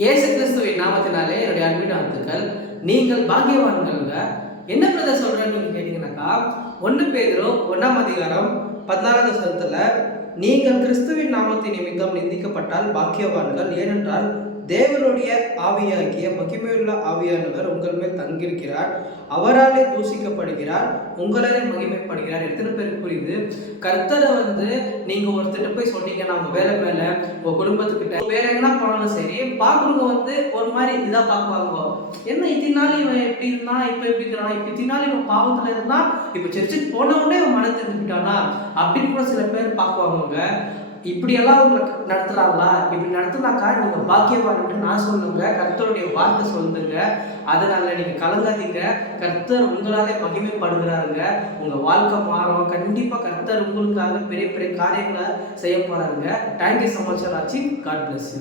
இயேசு கிறிஸ்துவின் நாமத்தினாலே என்னுடைய அன்பின் வாழ்த்துக்கள். நீங்கள் பாக்கியவான்கள்ங்க. என்ன பிரதர் சொல்றேன்னு நீங்க கேட்டீங்கன்னாக்கா, 1 பேதுரு 1ஆம் அதிகாரம் 14வது வசனத்துல, நீங்கள் கிறிஸ்துவின் நாமத்தின் நிமித்தம் நிந்திக்கப்பட்டால் பாக்கியவான்கள். ஏனென்றால் தேவனுடைய ஆவியாகிய மகிமையுள்ள ஆவியானவர் உங்கள் மேல் தங்கியிருக்கிறார். அவராலே தூசிக்கப்படுகிறார், உங்களாலே மகிமைப்படுகிறார். எத்தனை பேருக்கு புரியுது? கர்த்தரை நீங்க ஒருத்தர் போய் சொன்னீங்கன்னா உங்க வேலை மேல, உங்க குடும்பத்துக்கிட்ட வேற எங்கன்னா போனாலும் சரி, பாக்குறவங்க ஒரு மாதிரி இதான் பார்க்குவாங்க. என்ன இத்தனை நாள் இவன் எப்படி இருந்தான், இப்ப எப்படி இருக்கிறான், இப்ப இத்தனை நாள் இவன் பாவத்துல இருந்தான், இப்ப சர்ச்சுக்கு போன உடனே இவன் மனம் தெரிஞ்சுக்கிட்டானா அப்படின்னு கூட சில பேர் பார்க்குவாங்க. இப்படியெல்லாம் உங்களுக்கு நடத்துறாங்களா? இப்படி நடத்துனாக்கா நீங்க பாக்கியவான் நான் சொல்லுங்க. கர்த்தருடைய வார்த்தை சொல்லுங்க. அதனால நீங்க கலங்காதீங்க. கர்த்தர் உங்களாலே மகிமைப்படுகிறாருங்க. உங்க வாழ்க்கை மாறும். கண்டிப்பா கர்த்தர் உங்களுக்காக பெரிய பெரிய காரியங்களை செய்ய போறாருங்க. Thank you so much for watching. God bless you.